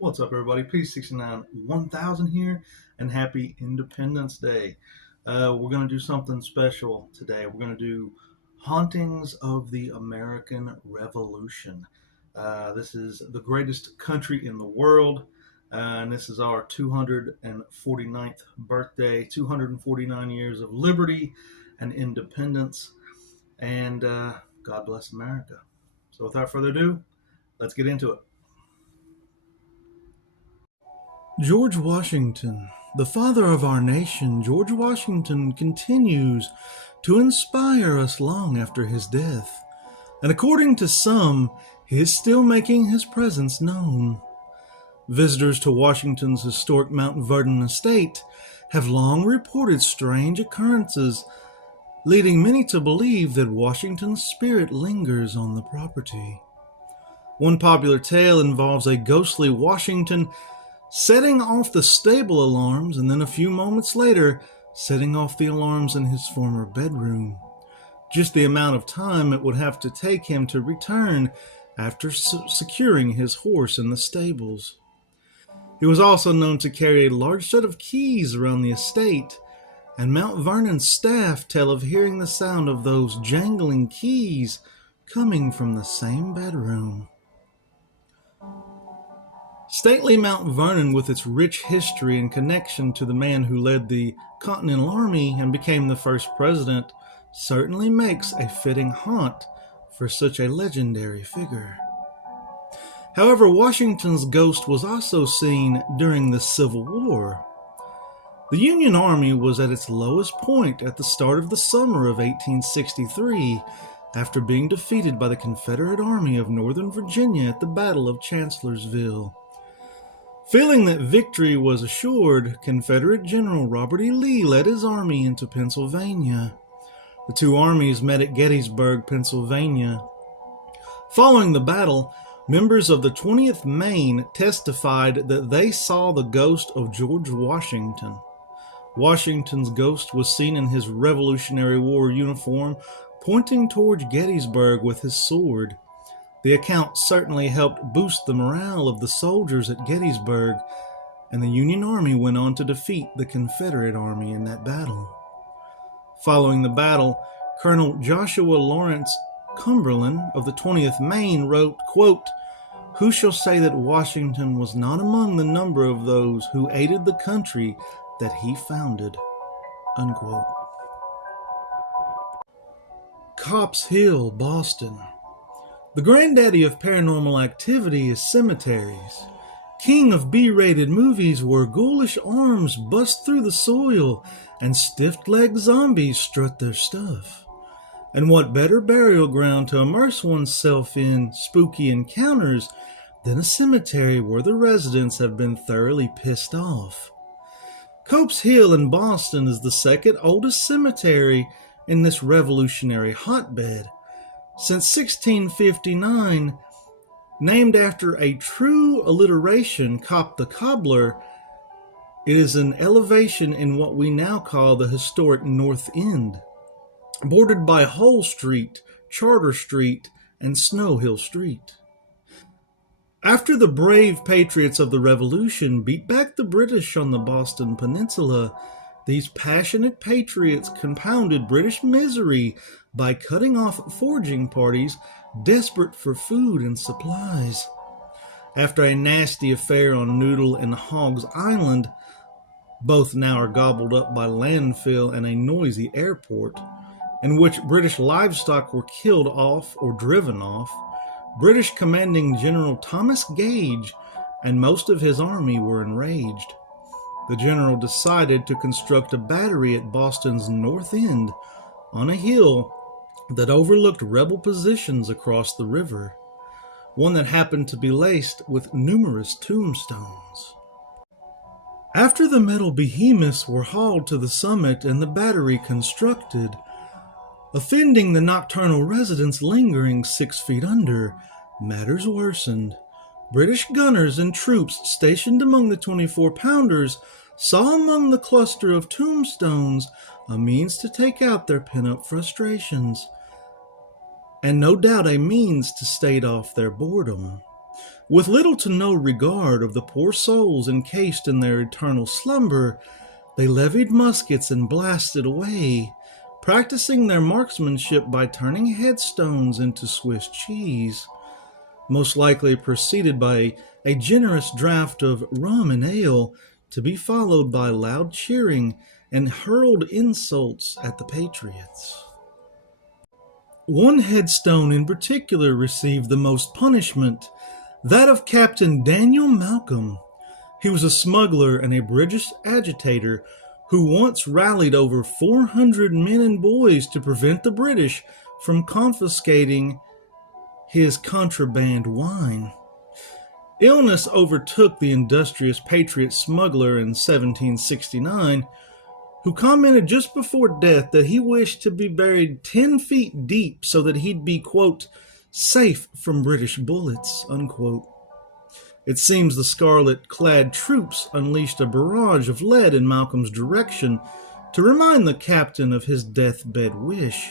What's up, everybody? P69 1000 here, and happy Independence Day. We're going to do something special today. We're going to do Hauntings of the American Revolution. This is the greatest country in the world, and this is our 249th birthday, 249 years of liberty and independence, and God bless America. So, without further ado, let's get into it. George Washington, the father of our nation, George Washington continues to inspire us long after his death, and according to some, he is still making his presence known. Visitors to Washington's historic Mount Vernon estate have long reported strange occurrences, leading many to believe that Washington's spirit lingers on the property. One popular tale involves a ghostly Washington setting off the stable alarms and then a few moments later setting off the alarms in his former bedroom. Just the amount of time it would have to take him to return after securing his horse in the stables. He was also known to carry a large set of keys around the estate, and Mount Vernon's staff tell of hearing the sound of those jangling keys coming from the same bedroom. Stately Mount Vernon, with its rich history and connection to the man who led the Continental Army and became the first president, certainly makes a fitting haunt for such a legendary figure. However, Washington's ghost was also seen during the Civil War. The Union Army was at its lowest point at the start of the summer of 1863, after being defeated by the Confederate Army of Northern Virginia at the Battle of Chancellorsville. Feeling that victory was assured, Confederate General Robert E. Lee led his army into Pennsylvania. The two armies met at Gettysburg, Pennsylvania. Following the battle, members of the 20th Maine testified that they saw the ghost of George Washington. Washington's ghost was seen in his Revolutionary War uniform, pointing towards Gettysburg with his sword. The account certainly helped boost the morale of the soldiers at Gettysburg, and the Union Army went on to defeat the Confederate Army in that battle. Following the battle, Colonel Joshua Lawrence Cumberland of the 20th Maine wrote, quote, "Who shall say that Washington was not among the number of those who aided the country that he founded?" Unquote. Copp's Hill, Boston. The granddaddy of paranormal activity is cemeteries. King of B-rated movies where ghoulish arms bust through the soil and stiff-legged zombies strut their stuff. And what better burial ground to immerse oneself in spooky encounters than a cemetery where the residents have been thoroughly pissed off? Copp's Hill in Boston is the second oldest cemetery in this revolutionary hotbed. Since 1659, named after a true alliteration, Cop the Cobbler, it is an elevation in what we now call the historic North End, bordered by Hull Street, Charter Street, and Snow Hill Street. After the brave patriots of the Revolution beat back the British on the Boston Peninsula, these passionate patriots compounded British misery by cutting off foraging parties desperate for food and supplies. After a nasty affair on Noodle and Hogg's Island, both now are gobbled up by landfill and a noisy airport, in which British livestock were killed off or driven off, British commanding General Thomas Gage and most of his army were enraged. The general decided to construct a battery at Boston's North End on a hill that overlooked rebel positions across the river, one that happened to be laced with numerous tombstones. After the metal behemoths were hauled to the summit and the battery constructed, offending the nocturnal residents lingering 6 feet under, matters worsened. British gunners and troops stationed among the 24-pounders saw among the cluster of tombstones a means to take out their pent-up frustrations, and no doubt a means to stave off their boredom. With little to no regard of the poor souls encased in their eternal slumber, they levied muskets and blasted away, practicing their marksmanship by turning headstones into Swiss cheese, most likely preceded by a generous draught of rum and ale, to be followed by loud cheering and hurled insults at the patriots. One headstone in particular received the most punishment, that of Captain Daniel Malcolm. He was a smuggler and a British agitator who once rallied over 400 men and boys to prevent the British from confiscating his contraband wine. Illness overtook the industrious patriot smuggler in 1769, who commented just before death that he wished to be buried 10 feet deep so that he'd be, quote, safe from British bullets, unquote. It seems the scarlet-clad troops unleashed a barrage of lead in Malcolm's direction to remind the captain of his deathbed wish.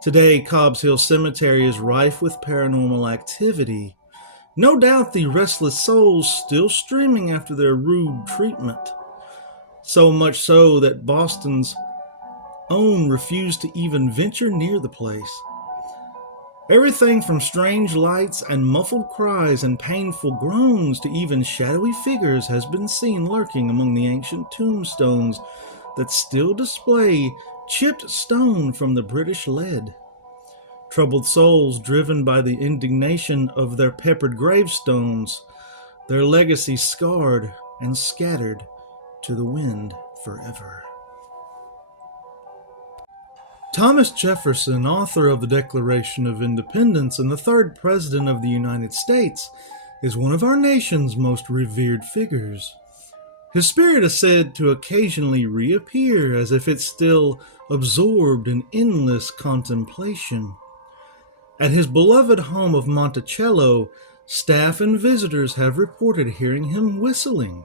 Today, Cobbs Hill Cemetery is rife with paranormal activity. No doubt the restless souls still streaming after their rude treatment. So much so that Boston's own refused to even venture near the place. Everything from strange lights and muffled cries and painful groans to even shadowy figures has been seen lurking among the ancient tombstones that still display chipped stone from the British lead. Troubled souls driven by the indignation of their peppered gravestones, their legacy scarred and scattered to the wind forever. Thomas Jefferson, author of the Declaration of Independence and the third President of the United States, is one of our nation's most revered figures. His spirit is said to occasionally reappear as if it's still absorbed in endless contemplation. At his beloved home of Monticello, staff and visitors have reported hearing him whistling,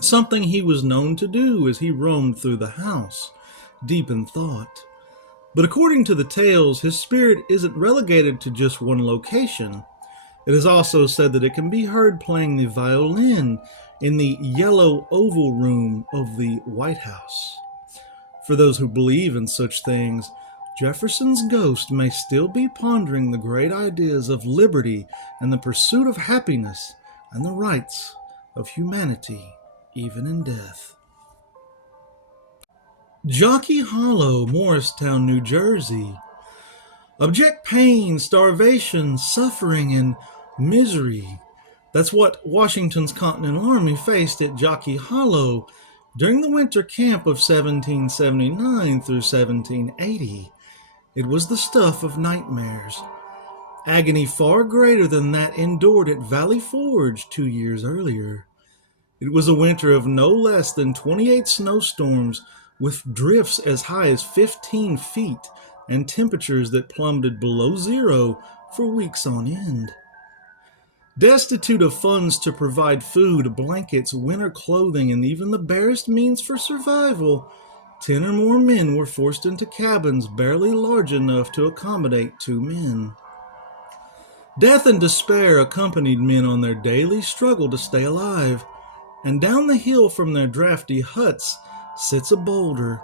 something he was known to do as he roamed through the house, deep in thought. But according to the tales, his spirit isn't relegated to just one location. It is also said that it can be heard playing the violin in the yellow oval room of the White House. For those who believe in such things, Jefferson's ghost may still be pondering the great ideas of liberty and the pursuit of happiness and the rights of humanity, even in death. Jockey Hollow, Morristown, New Jersey. Abject pain, starvation, suffering, and misery. That's what Washington's Continental Army faced at Jockey Hollow during the winter camp of 1779 through 1780. It was the stuff of nightmares. Agony far greater than that endured at Valley Forge 2 years earlier. It was a winter of no less than 28 snowstorms with drifts as high as 15 feet and temperatures that plummeted below zero for weeks on end. Destitute of funds to provide food, blankets, winter clothing, and even the barest means for survival, 10 or more men were forced into cabins barely large enough to accommodate 2 men. Death and despair accompanied men on their daily struggle to stay alive, and down the hill from their drafty huts sits a boulder.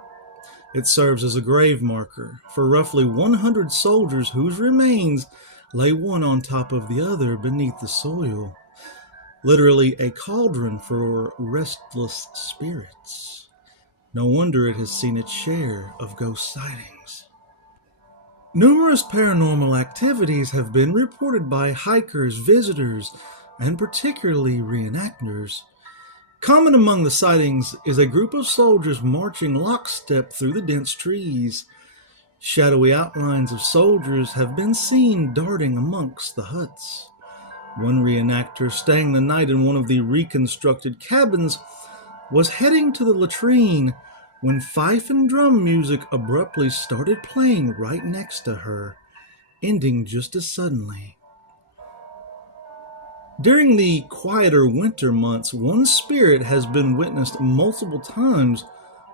It serves as a grave marker for roughly 100 soldiers whose remains lay one on top of the other beneath the soil. Literally a cauldron for restless spirits. No wonder it has seen its share of ghost sightings. Numerous paranormal activities have been reported by hikers, visitors, and particularly reenactors. Common among the sightings is a group of soldiers marching lockstep through the dense trees. Shadowy outlines of soldiers have been seen darting amongst the huts. One reenactor staying the night in one of the reconstructed cabins was heading to the latrine when fife and drum music abruptly started playing right next to her, ending just as suddenly. During the quieter winter months, one spirit has been witnessed multiple times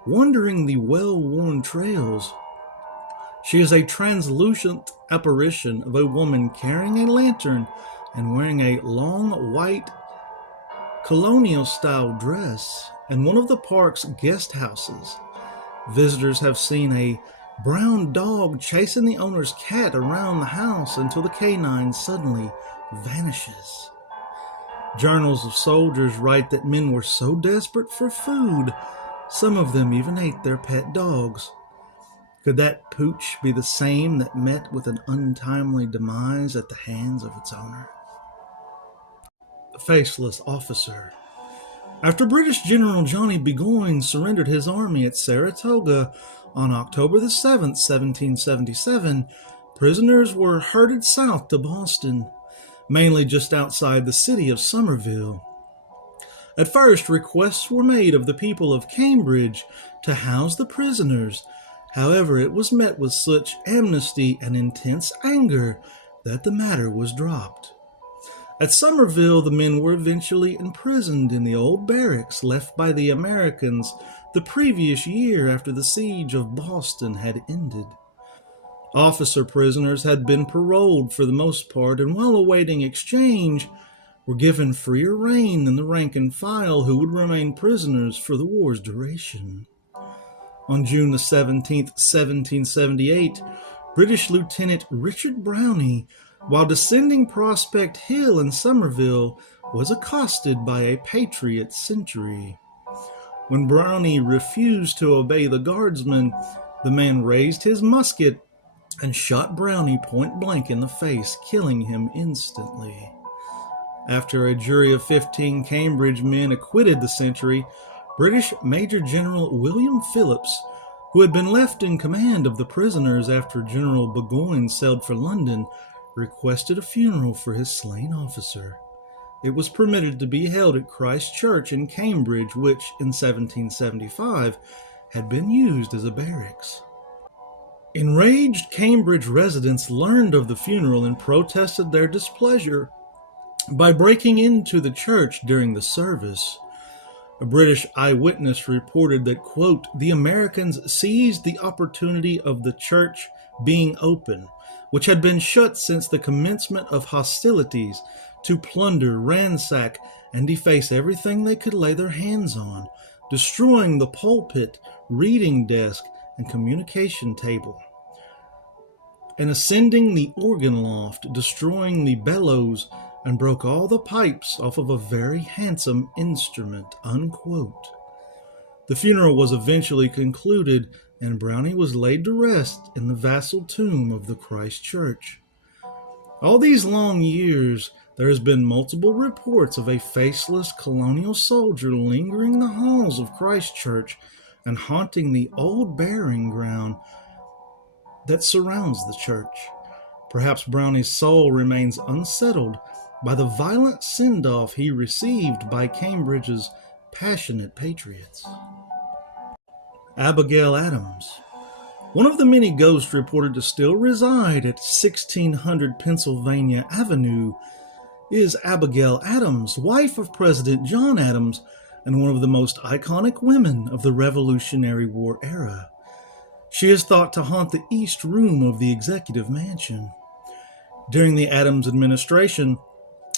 wandering the well-worn trails. She is a translucent apparition of a woman carrying a lantern and wearing a long white colonial-style dress in one of the park's guest houses. Visitors have seen a brown dog chasing the owner's cat around the house until the canine suddenly vanishes. Journals of soldiers write that men were so desperate for food, some of them even ate their pet dogs. Could that pooch be the same that met with an untimely demise at the hands of its owner? The faceless officer. After British General Johnny Burgoyne surrendered his army at Saratoga on October the 7th, 1777, prisoners were herded south to Boston, mainly just outside the city of Somerville. At first, requests were made of the people of Cambridge to house the prisoners. However, it was met with such amnesty and intense anger that the matter was dropped. At Somerville, the men were eventually imprisoned in the old barracks left by the Americans the previous year after the siege of Boston had ended. Officer prisoners had been paroled for the most part, and while awaiting exchange, were given freer rein than the rank and file who would remain prisoners for the war's duration. On June the 17th, 1778, British Lieutenant Richard Brownie, while descending Prospect Hill in Somerville, was accosted by a patriot sentry. When Brownie refused to obey the guardsman, the man raised his musket and shot Brownie point blank in the face, killing him instantly. After a jury of 15 Cambridge men acquitted the sentry, British Major General William Phillips, who had been left in command of the prisoners after General Burgoyne sailed for London, requested a funeral for his slain officer. It was permitted to be held at Christ Church in Cambridge, which in 1775 had been used as a barracks. Enraged Cambridge residents learned of the funeral and protested their displeasure by breaking into the church during the service. A British eyewitness reported that, quote, the Americans seized the opportunity of the church being open, which had been shut since the commencement of hostilities, to plunder, ransack, and deface everything they could lay their hands on, destroying the pulpit, reading desk, and communication table, and ascending the organ loft, destroying the bellows, and broke all the pipes off of a very handsome instrument, unquote. The funeral was eventually concluded, and Brownie was laid to rest in the vassal tomb of the Christ Church. All these long years, there has been multiple reports of a faceless colonial soldier lingering the halls of Christ Church and haunting the old burying ground that surrounds the church. Perhaps Brownie's soul remains unsettled by the violent send-off he received by Cambridge's passionate patriots. Abigail Adams. One of the many ghosts reported to still reside at 1600 Pennsylvania Avenue is Abigail Adams, wife of President John Adams and one of the most iconic women of the Revolutionary War era. She is thought to haunt the East Room of the Executive Mansion. During the Adams administration,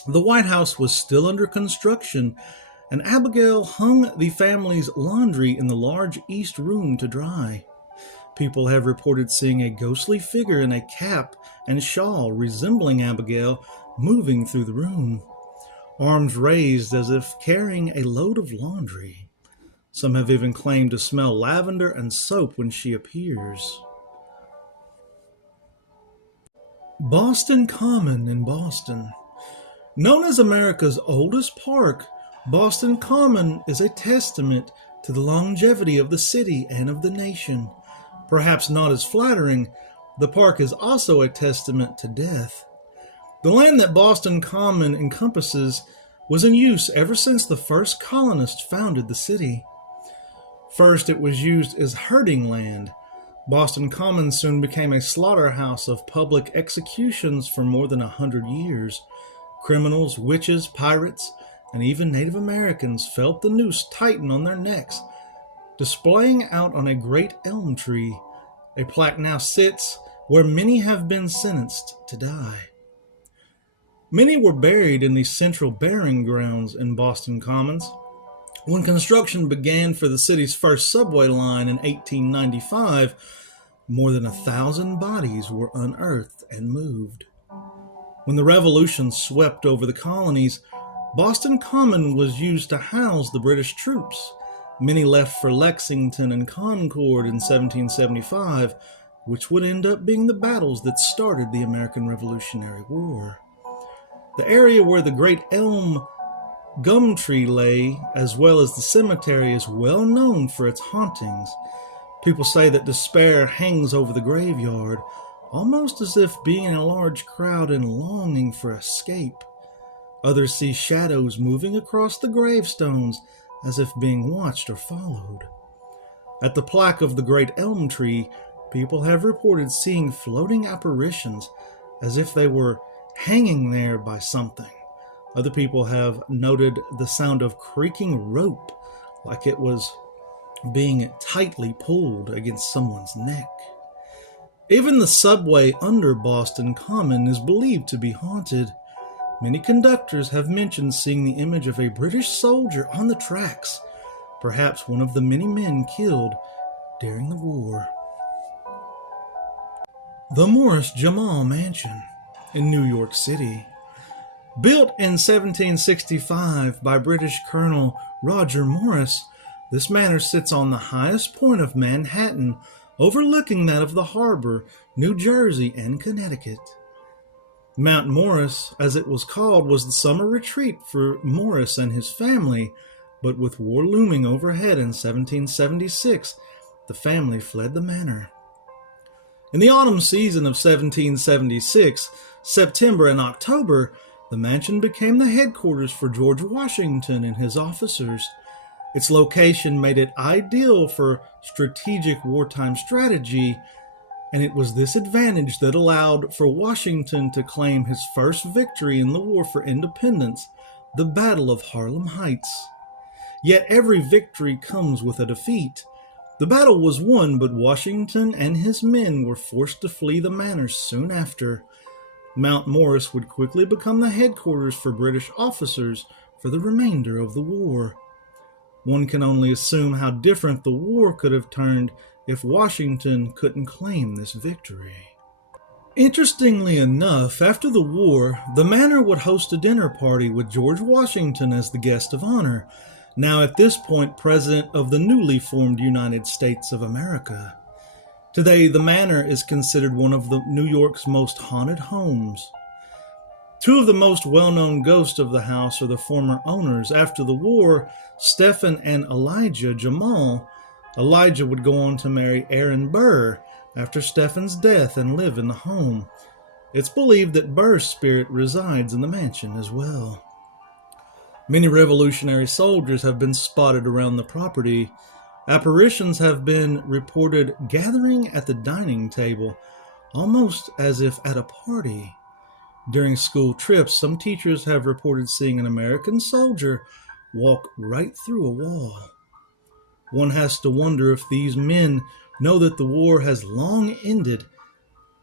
the White House was still under construction, and Abigail hung the family's laundry in the large East Room to dry. People have reported seeing a ghostly figure in a cap and shawl resembling Abigail moving through the room, arms raised as if carrying a load of laundry. Some have even claimed to smell lavender and soap when she appears. Boston Common in Boston. Known as America's oldest park, Boston Common is a testament to the longevity of the city and of the nation. Perhaps not as flattering, the park is also a testament to death. The land that Boston Common encompasses was in use ever since the first colonists founded the city. First, it was used as herding land. Boston Common soon became a slaughterhouse of public executions for more than 100 years. Criminals, witches, pirates, and even Native Americans felt the noose tighten on their necks, displaying out on a great elm tree. A plaque now sits where many have been sentenced to die. Many were buried in the central burying grounds in Boston Commons. When construction began for the city's first subway line in 1895, more than 1,000 bodies were unearthed and moved. When the Revolution swept over the colonies, Boston Common was used to house the British troops. Many left for Lexington and Concord in 1775, which would end up being the battles that started the American Revolutionary War. The area where the great elm gum tree lay, as well as the cemetery, is well known for its hauntings. People say that despair hangs over the graveyard, almost as if being in a large crowd and longing for escape. Others see shadows moving across the gravestones as if being watched or followed. At the plaque of the great elm tree, people have reported seeing floating apparitions as if they were hanging there by something. Other people have noted the sound of creaking rope, like it was being tightly pulled against someone's neck. Even the subway under Boston Common is believed to be haunted. Many conductors have mentioned seeing the image of a British soldier on the tracks, perhaps one of the many men killed during the war. The Morris Jamal Mansion in New York City. Built in 1765 by British Colonel Roger Morris, this manor sits on the highest point of Manhattan, overlooking that of the harbor, New Jersey, and Connecticut. Mount Morris, as it was called, was the summer retreat for Morris and his family, but with war looming overhead in 1776, the family fled the manor. In the autumn season of 1776, September and October, the mansion became the headquarters for George Washington and his officers. Its location made it ideal for strategic wartime strategy, and it was this advantage that allowed for Washington to claim his first victory in the War for Independence, the Battle of Harlem Heights. Yet every victory comes with a defeat. The battle was won, but Washington and his men were forced to flee the manor soon after. Mount Morris would quickly become the headquarters for British officers for the remainder of the war. One can only assume how different the war could have turned if Washington couldn't claim this victory. Interestingly enough, after the war, the manor would host a dinner party with George Washington as the guest of honor, now at this point President of the newly formed United States of America. Today, the manor is considered one of New York's most haunted homes. Two of the most well-known ghosts of the house are the former owners. After the war, Stephen and Elijah Jamal. Elijah would go on to marry Aaron Burr after Stephen's death and live in the home. It's believed that Burr's spirit resides in the mansion as well. Many Revolutionary soldiers have been spotted around the property. Apparitions have been reported gathering at the dining table, almost as if at a party. During school trips, some teachers have reported seeing an American soldier walk right through a wall. One has to wonder if these men know that the war has long ended,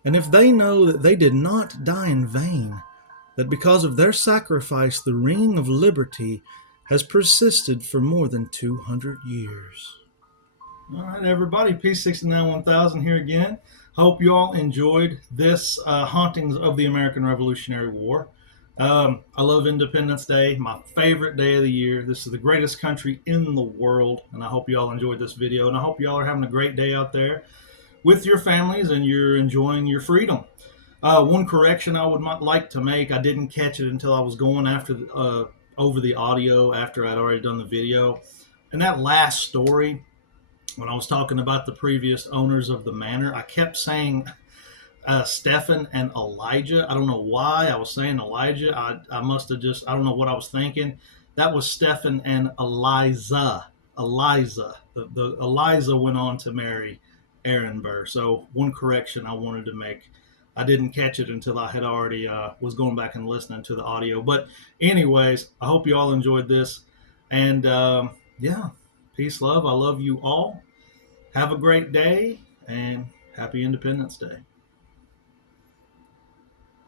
and if they know that they did not die in vain, that because of their sacrifice, the ring of liberty has persisted for more than 200 years. All right, everybody, P69 1000 here again. Hope you all enjoyed this Hauntings of the American Revolutionary War. I love Independence Day, my favorite day of the year. This is the greatest country in the world, and I hope you all enjoyed this video, and I hope you all are having a great day out there with your families and you're enjoying your freedom. One correction I would like to make, I didn't catch it until I was going over the audio after I'd already done the video. And that last story, when I was talking about the previous owners of the manor, I kept saying Stephen and Elijah. I don't know why I was saying Elijah. I must have just, I don't know what I was thinking. That was Stephen and Eliza. The Eliza went on to marry Aaron Burr. So one correction I wanted to make. I didn't catch it until I had already was going back and listening to the audio. But anyways, I hope you all enjoyed this. And yeah, peace, love. I love you all. Have a great day and happy Independence Day.